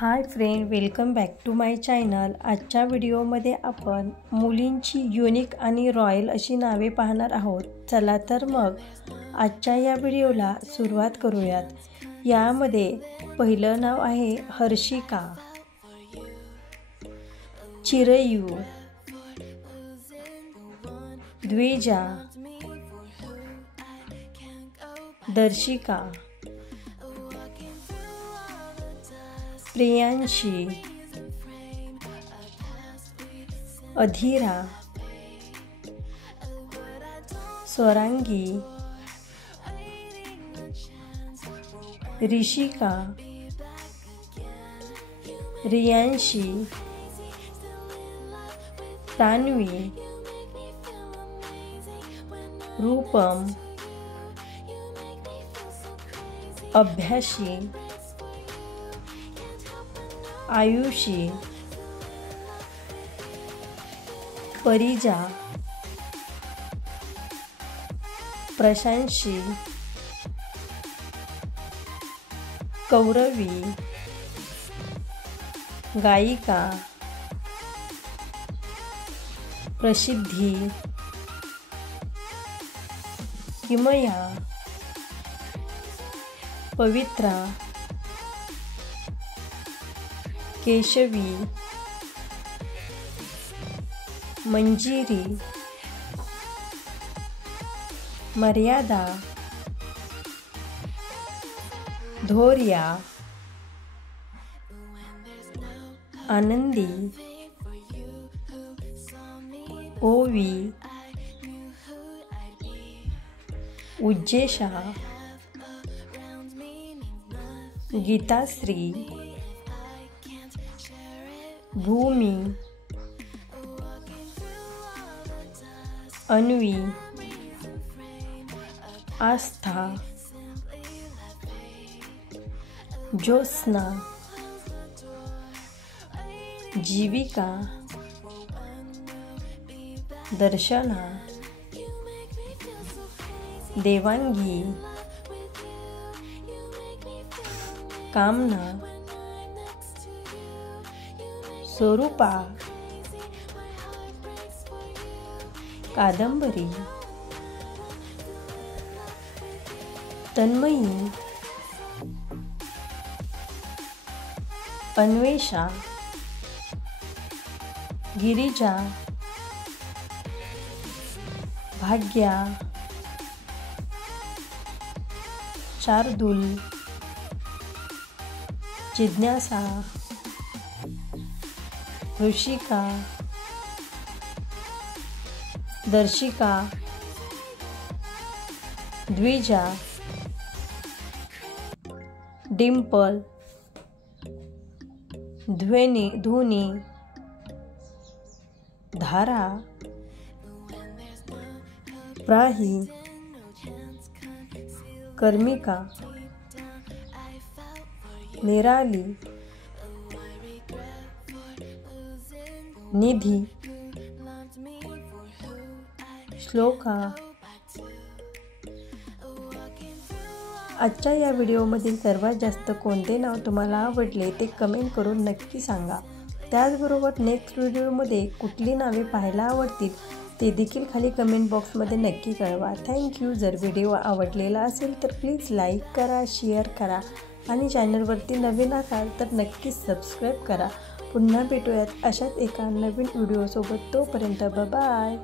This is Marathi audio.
High friend, welcome back to my channel. आजच्या व्हिडिओमध्ये आपण मुलींची युनिक आणि रॉयल अशी नावे पाहणार आहोत। चला तर मग आजच्या या व्हिडिओला सुरुवात करूयात। यामध्ये पहिलं नाव आहे हर्षिका, चिरयू, द्विजा, दर्शिका, प्रियांशी, अधीरा, स्वरांगी, ऋषिका, रियांशी, तान्वी, रूपम, अभ्याशी, आयुषी, परिजा, प्रशांशी, कौरवी, गायिका, प्रसिद्धी, किमया, पवित्रा, केशवी, मंजिरी, मर्यादा, धोर्या, आनंदी, ओवी, उज्जेशा, गीताश्री, भूमी, अन्वी, आस्था, ज्योत्स्ना, जीविका, दर्शना, देवांगी, कामना, स्वरूपा, कादंबरी, तन्मयी, अन्वेषा, गिरिजा, भाग्या, शार्दूल, जिज्ञासा, ऋषिका, दर्शिका, द्विजा, डिंपल, धुनी, धारा, प्राही, कर्मिका, निराली, निधी, श्लोका। आजच्या या व्हिडिओमधील सर्वात जास्त कोणते नाव तुम्हाला आवडले ते कमेंट करून नक्की सांगा। त्याचबरोबर नेक्स्ट व्हिडिओमध्ये कुठली नावे पाहायला आवडतील ते देखील खाली कमेंट बॉक्समध्ये नक्की कळवा। थँक्यू। जर व्हिडिओ आवडलेला असेल तर प्लीज लाईक करा, शेअर करा आणि चॅनलवरती नवीन असाल तर नक्कीच सबस्क्राईब करा। पुन्हा भेटूयात अशाच एका नवीन व्हिडिओसोबत। तोपर्यंत बाय।